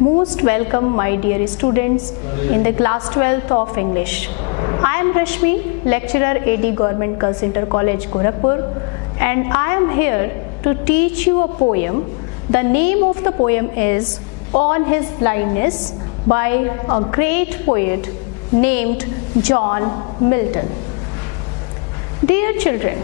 Most welcome my dear students in the class 12th of English. I am Rashmi, lecturer AD Government Girls Inter College Gorakhpur, and I am here to teach you a poem. The name of the poem is On His Blindness by a great poet named John Milton. Dear children,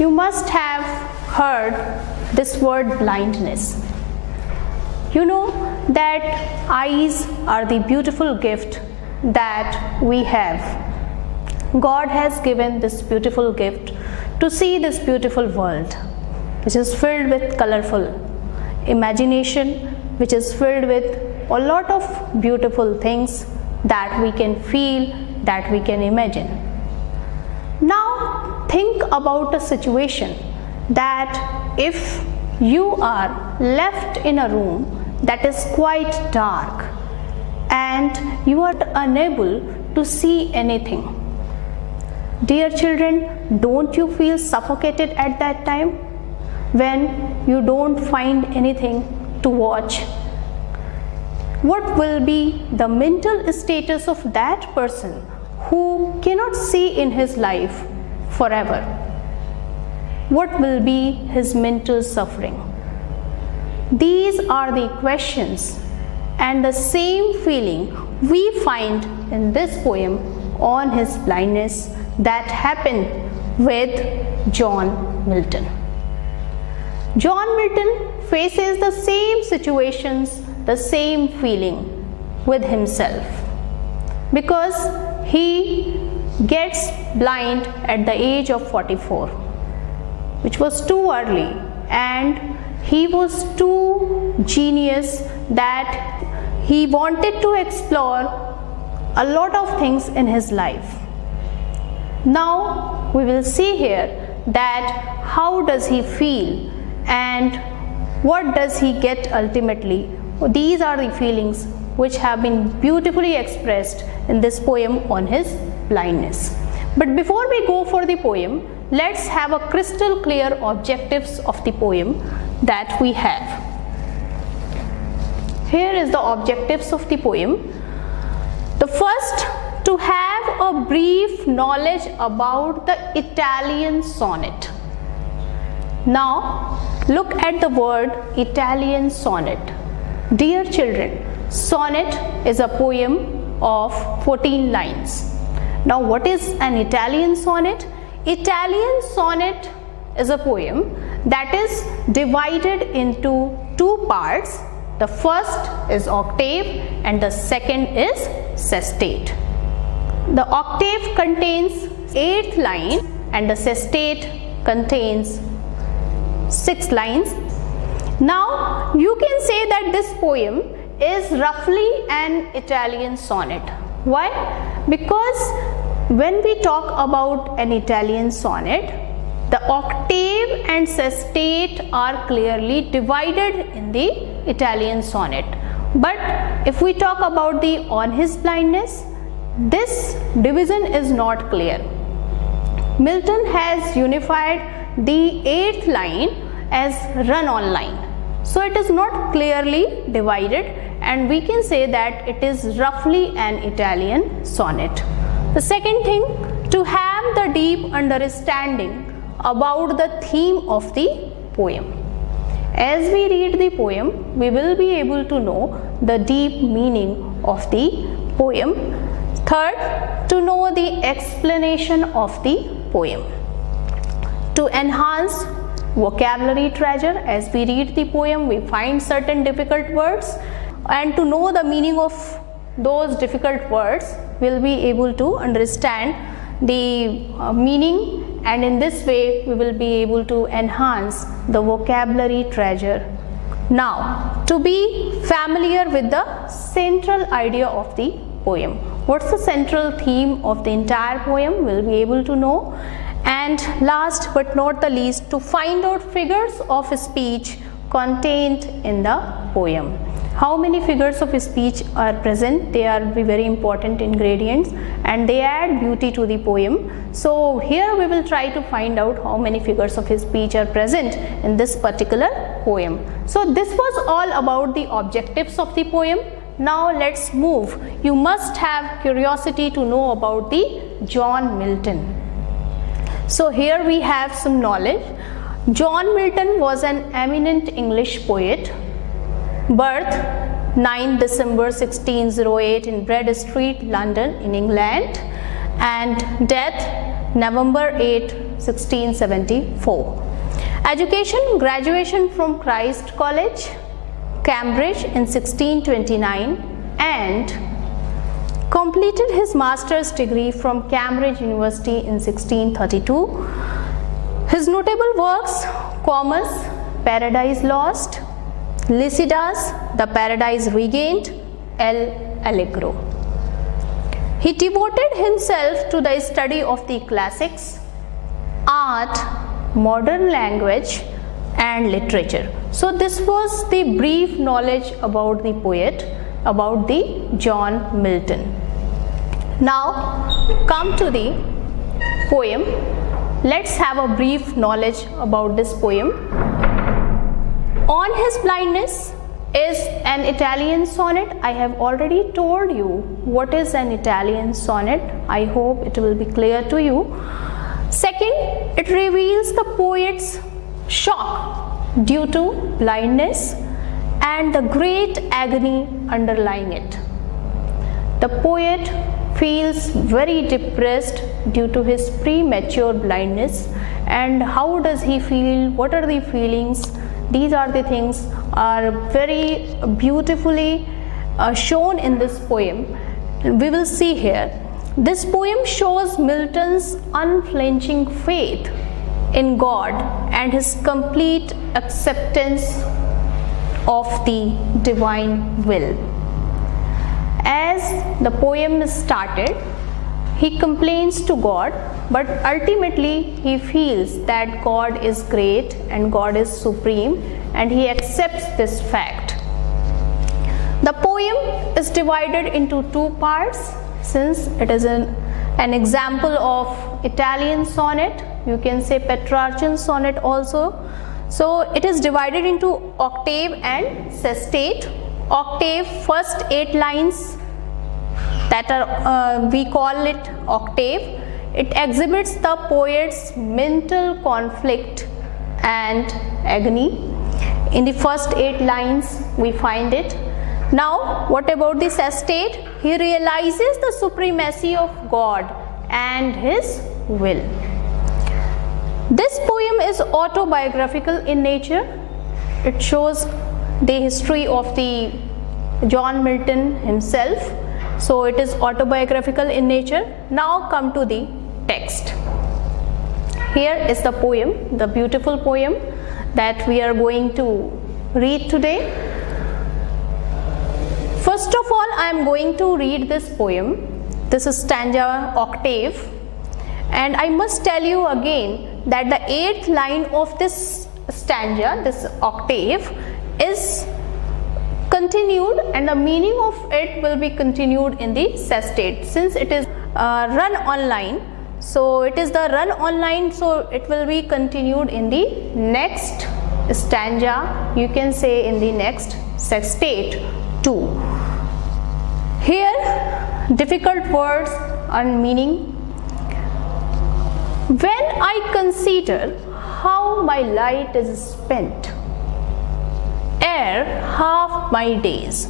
you must have heard this word blindness. You know that eyes are the beautiful gift that we have. God has given this beautiful gift to see this beautiful world, which is filled with colorful imagination, which is filled with a lot of beautiful things that we can feel, that we can imagine. Now think about a situation that if you are left in a room that is quite dark and you are unable to see anything. Dear children, don't you feel suffocated at that time when you don't find anything to watch? What will be the mental status of that person who cannot see in his life forever? What will be his mental suffering? These are the questions and the same feeling we find in this poem On His Blindness that happened with John Milton. John Milton faces the same situations, the same feeling with himself because he gets blind at the age of 44, which was too early, and he was too genius that he wanted to explore a lot of things in his life. Now we will see here that how does he feel and what does he get ultimately. These are the feelings which have been beautifully expressed in this poem On His Blindness. But before we go for the poem, let's have a crystal clear objectives of the poem that we have. Here is the objectives of the poem. The first, to have a brief knowledge about the Italian sonnet. Now look at the word Italian sonnet. Dear children, sonnet is a poem of 14 lines. Now what is an Italian sonnet? Italian sonnet is a poem that is divided into two parts. The first is octave and the second is sestet. The octave contains 8th line and the sestet contains 6 lines. Now you can say that this poem is roughly an Italian sonnet. Why? Because when we talk about an Italian sonnet, the octave and sestet are clearly divided in the Italian sonnet. But if we talk about the On His Blindness, this division is not clear. Milton has unified the 8th line as run-on line. So it is not clearly divided, and we can say that it is roughly an Italian sonnet. The second thing, to have the deep understanding about the theme of the poem. As we read the poem, we will be able to know the deep meaning of the poem. Third, to know the explanation of the poem. To enhance vocabulary treasure, as we read the poem, we find certain difficult words, and to know the meaning of those difficult words, we will be able to understand the meaning, and in this way we will be able to enhance the vocabulary treasure. Now, to be familiar with the central idea of the poem. What's the central theme of the entire poem? We'll be able to know. And last but not the least, to find out figures of speech contained in the poem. How many figures of speech are present? They are very important ingredients and they add beauty to the poem. So here we will try to find out how many figures of speech are present in this particular poem. So this was all about the objectives of the poem. Now let's move. You must have curiosity to know about the John Milton. So here we have some knowledge. John Milton was an eminent English poet. Birth 9 December 1608 in Bread Street, London in England, and death November 8, 1674. Education, graduation from Christ College, Cambridge in 1629, and completed his master's degree from Cambridge University in 1632. His notable works: Comus, Paradise Lost; Lycidas, The Paradise Regained; El Allegro. He devoted himself to the study of the classics, art, modern language, and literature. So this was the brief knowledge about the poet, about the John Milton. Now come to the poem. Let's have a brief knowledge about this poem. On His Blindness is an Italian sonnet. I have already told you what is an Italian sonnet. I hope it will be clear to you. Second, it reveals the poet's shock due to blindness and the great agony underlying it. The poet feels very depressed due to his premature blindness. And how does he feel? What are the feelings? These are the things are very beautifully shown in this poem. We will see here. This poem shows Milton's unflinching faith in God and his complete acceptance of the divine will. As the poem started, he complains to God, but ultimately he feels that God is great and God is supreme, and he accepts this fact. The poem is divided into two parts. Since it is an example of Italian sonnet, you can say Petrarchan sonnet also. So it is divided into octave and sestate. Octave, first 8 lines, that are we call it octave. It exhibits the poet's mental conflict and agony. In the first 8 lines we find it. Now what about the sestate? He realizes the supremacy of God and his will. This poem is autobiographical in nature. It shows the history of the John Milton himself. So it is autobiographical in nature. Now come to the text. Here is the poem, the beautiful poem that we are going to read today. First of all, I am going to read this poem. This is stanza octave, and I must tell you again that the 8th line of this stanza, this octave, is continued, and the meaning of it will be continued in the sestate. Since it is run on line, so it is the run on line, so it will be continued in the next stanza, you can say in the next sestate 2. Here difficult words and meaning. When I consider how my light is spent ere half my days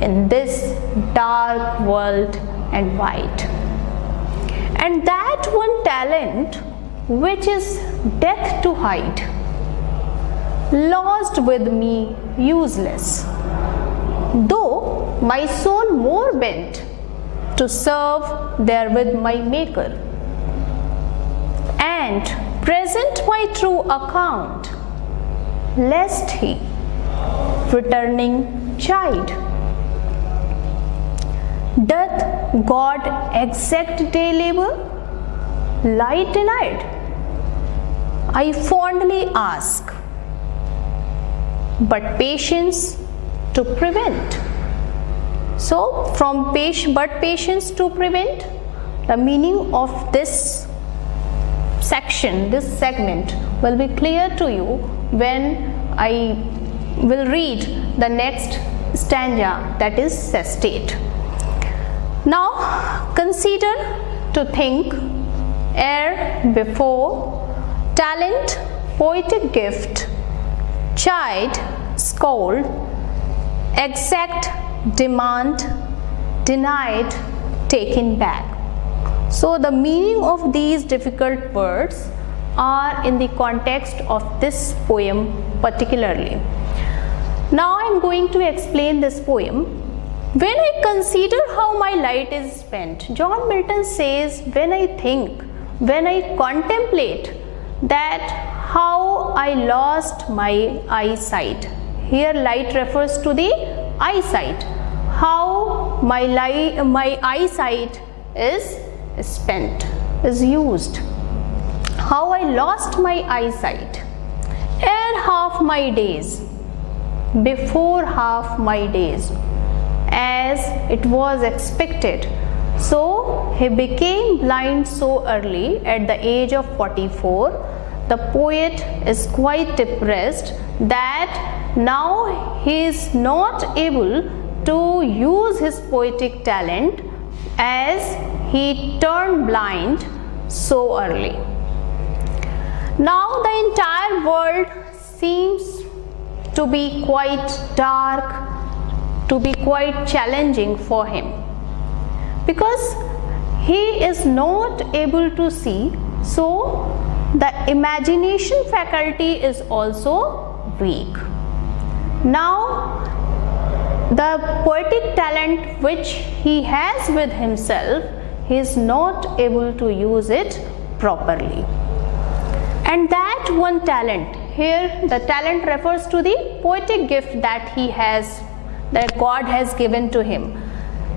in this dark world and wide, and that one talent which is death to hide, lost with me useless, though my soul more bent to serve therewith my Maker, and present my true account, lest he returning chide. Doth God exact day labor, light denied? I fondly ask, but patience to prevent. So from patience to prevent, the meaning of this section, this segment will be clear to you when I will read the next stanza, that is sestate. Now consider to think ere before, talent, poetic gift, chide, scold, exact, demand, denied, taken back. So the meaning of these difficult words are in the context of this poem particularly. Now I am going to explain this poem. When I consider how my light is spent, John Milton says, when I think, when I contemplate that how I lost my eyesight. Here light refers to the eyesight. How my eyesight is spent, is used. How I lost my eyesight. Ere half my days, before half my days, as it was expected. So he became blind so early at the age of 44. The poet is quite depressed that now he is not able to use his poetic talent as he turned blind so early. Now the entire world seems to be quite dark, to be quite challenging for him, because he is not able to see, so the imagination faculty is also weak. Now the poetic talent which he has with himself, he is not able to use it properly. And that one talent, here the talent refers to the poetic gift that he has, that God has given to him.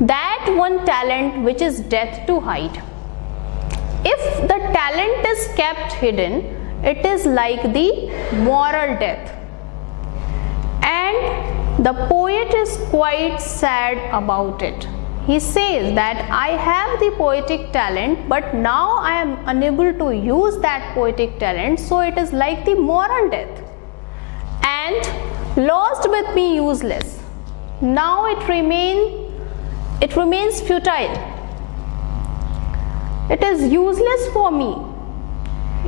That one talent which is death to hide. If the talent is kept hidden, it is like the moral death. And the poet is quite sad about it. He says that I have the poetic talent, but now I am unable to use that poetic talent, so it is like the moral death. And lost with me useless. Now it remains futile. It is useless for me.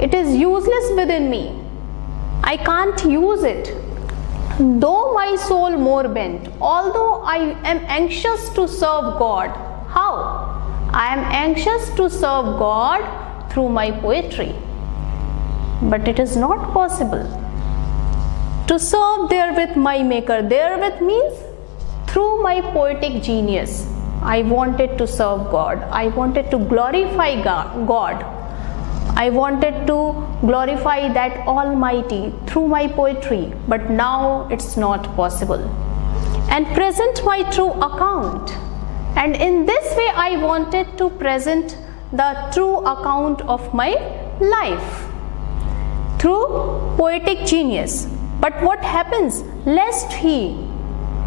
It is useless within me. I can't use it. Though my soul more bent, although I am anxious to serve God. How? I am anxious to serve God through my poetry. But it is not possible. To serve therewith my Maker. Therewith means through my poetic genius. I wanted to serve God. I wanted to glorify God. I wanted to glorify that Almighty through my poetry, but now it's not possible. And present my true account. And in this way I wanted to present the true account of my life through poetic genius. But what happens? Lest he,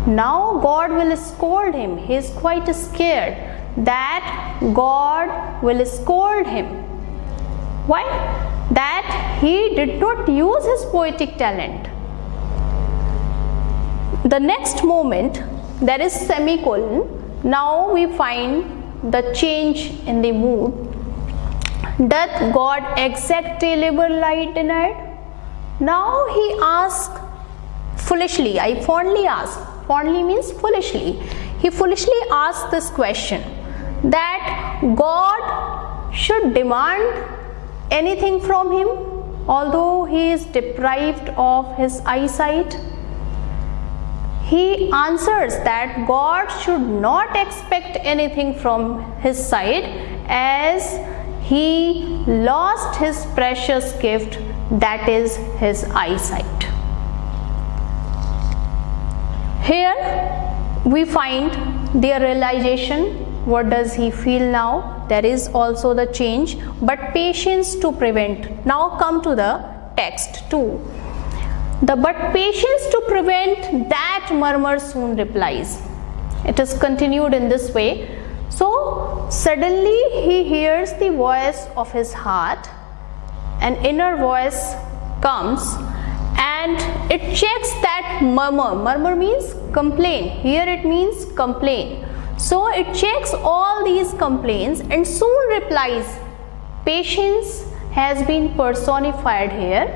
now God will scold him. He is quite scared that God will scold him. Why? That he did not use his poetic talent. The next moment, there is semicolon. Now we find the change in the mood. Doth God exactly liberal light denied? Now he asks foolishly. I fondly ask. Fondly means foolishly. He foolishly asks this question, that God should demand anything from him, although he is deprived of his eyesight. He answers that God should not expect anything from his side, as he lost his precious gift, that is his eyesight. Here we find their realization. What does he feel now? There is also the change, but patience to prevent. Now come to the text 2. But patience to prevent, that murmur soon replies. It is continued in this way. So suddenly he hears the voice of his heart. An inner voice comes and it checks that murmur. Murmur means complain. Here it means complain. So it checks all these complaints and soon replies. Patience has been personified here,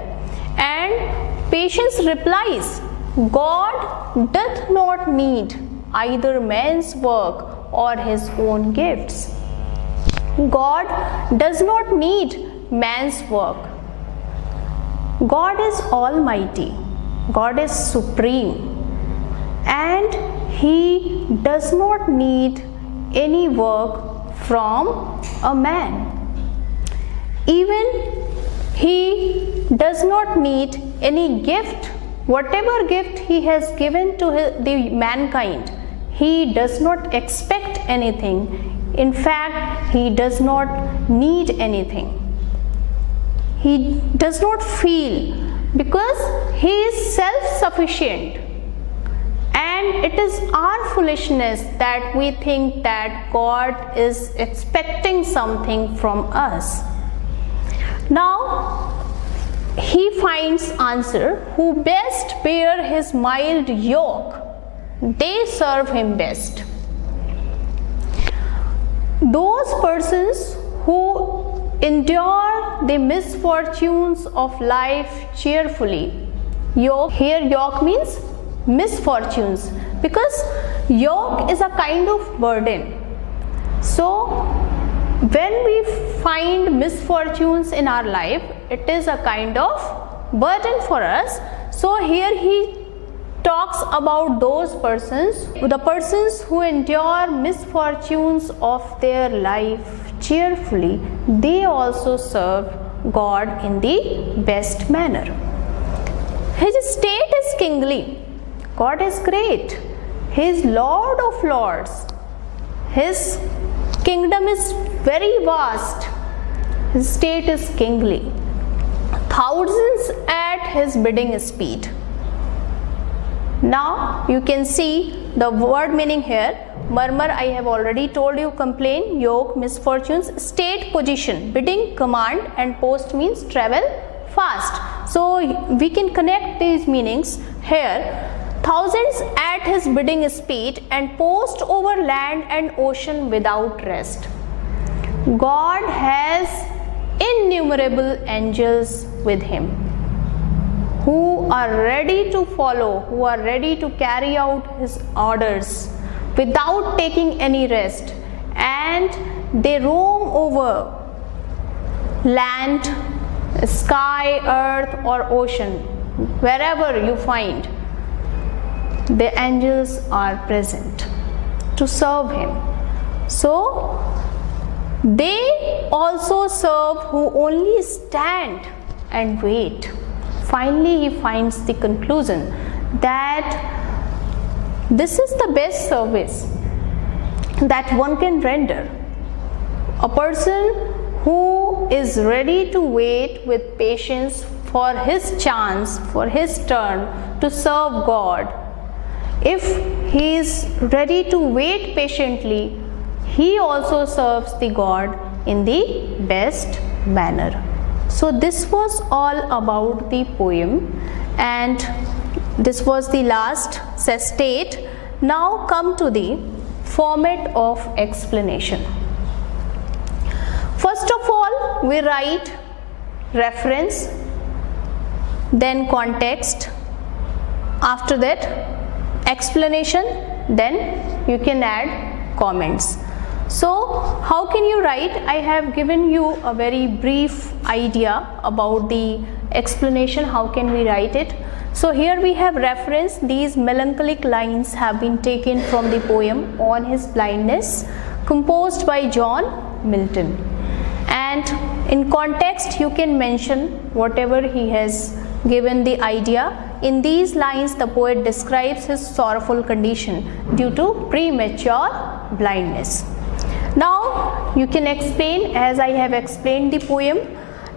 and patience replies, God doth not need either man's work or his own gifts. God does not need man's work. God is almighty. God is supreme, and he does not need any work from a man. Even he does not need any gift. Whatever gift he has given to the mankind, he does not expect anything. In fact, he does not need anything. He does not feel, because he is self-sufficient. And it is our foolishness that we think that God is expecting something from us. Now, he finds answer, who best bear his mild yoke, they serve him best. Those persons who endure the misfortunes of life cheerfully. Yoke, here yoke means misfortunes, because yoke is a kind of burden. So when we find misfortunes in our life, it is a kind of burden for us. So here he talks about those persons, the persons who endure misfortunes of their life cheerfully. They also serve God in the best manner. His state is kingly. God is great. He is Lord of Lords. His kingdom is very vast. His state is kingly. Thousands at his bidding speed. Now you can see the word meaning here. Murmur, I have already told you, complain, yoke, misfortunes. State, position, bidding, command, and post means travel fast. So we can connect these meanings here. Thousands at his bidding speed, and post over land and ocean without rest. God has innumerable angels with him, who are ready to follow, who are ready to carry out his orders without taking any rest, and they roam over land, sky, earth, or ocean. Wherever you find, the angels are present to serve him. So they also serve who only stand and wait. Finally, he finds the conclusion that this is the best service that one can render. A person who is ready to wait with patience for his chance, for his turn to serve God. If he is ready to wait patiently, he also serves the God in the best manner. So this was all about the poem, and this was the last sestate. Now come to the format of explanation. First of all, we write reference, then context, after that explanation, then you can add comments. So how can you write? I have given you a very brief idea about the explanation, how can we write it. So here we have reference. These melancholic lines have been taken from the poem On His Blindness, composed by John Milton. And in context, you can mention whatever he has given the idea. In these lines, the poet describes his sorrowful condition due to premature blindness. Now you can explain as I have explained the poem.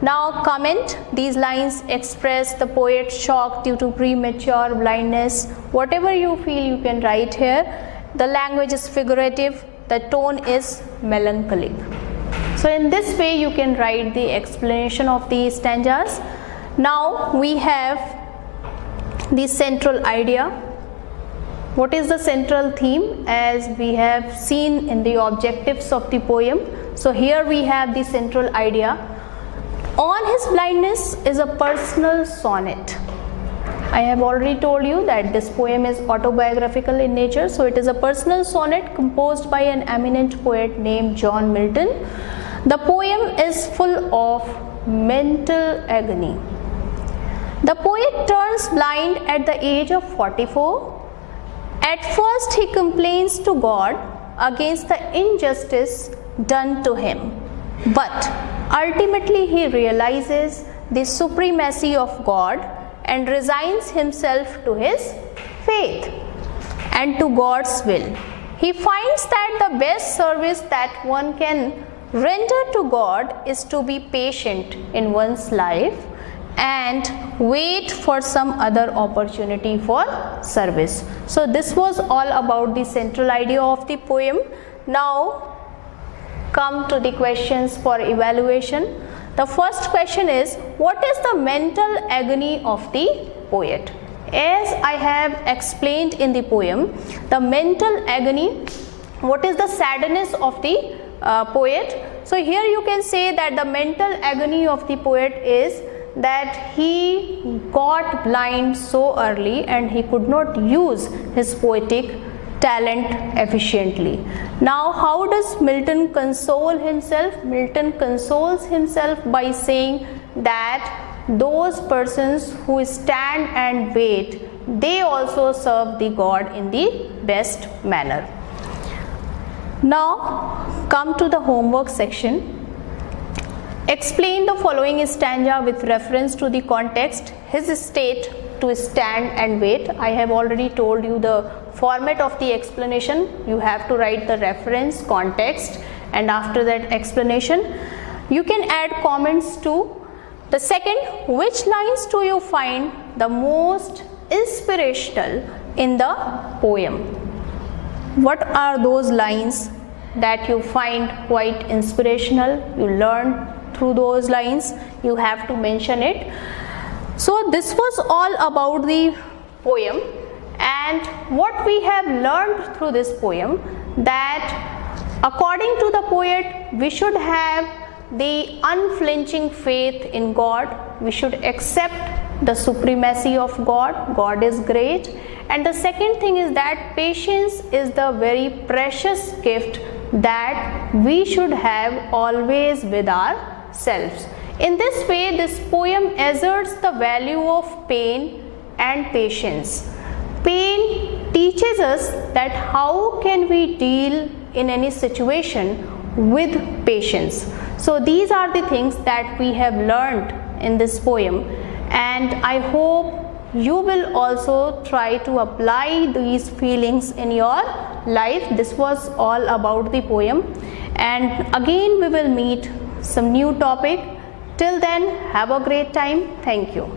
Now comment. These lines express the poet's shock due to premature blindness. Whatever you feel, you can write here. The language is figurative. The tone is melancholic. So in this way you can write the explanation of these stanzas. Now we have the central idea. What is the central theme, as we have seen in the objectives of the poem? So here we have the central idea. On his blindness is a personal sonnet. I have already told you that this poem is autobiographical in nature, so it is a personal sonnet composed by an eminent poet named John Milton. The poem is full of mental agony. The poet turns blind at the age of 44. At first he complains to God against the injustice done to him, but ultimately he realizes the supremacy of God and resigns himself to his faith and to God's will. He finds that the best service that one can render to God is to be patient in one's life and wait for some other opportunity for service. So this was all about the central idea of the poem. Now come to the questions for evaluation. The first question is, what is the mental agony of the poet? As I have explained in the poem, the mental agony, what is the sadness of the poet? So here you can say that the mental agony of the poet is that he got blind so early and he could not use his poetic talent efficiently. Now how does Milton console himself? Milton consoles himself by saying that those persons who stand and wait, they also serve the God in the best manner. Now come to the homework section. Explain the following stanza with reference to the context. His state to stand and wait. I have already told you the format of the explanation. You have to write the reference, context, and after that explanation you can add comments to. The second, which lines do you find the most inspirational in the poem? What are those lines that you find quite inspirational? You learn through those lines, you have to mention it. So this was all about the poem, and what we have learned through this poem, that according to the poet we should have the unflinching faith in God. We should accept the supremacy of God. God is great. And the second thing is that patience is the very precious gift that we should have always with ourselves. In this way, this poem asserts the value of pain and patience. Pain teaches us that how can we deal in any situation with patience. So these are the things that we have learned in this poem, and I hope you will also try to apply these feelings in your life. This was all about the poem, and again we will meet some new topic. Till then, have a great time. Thank you.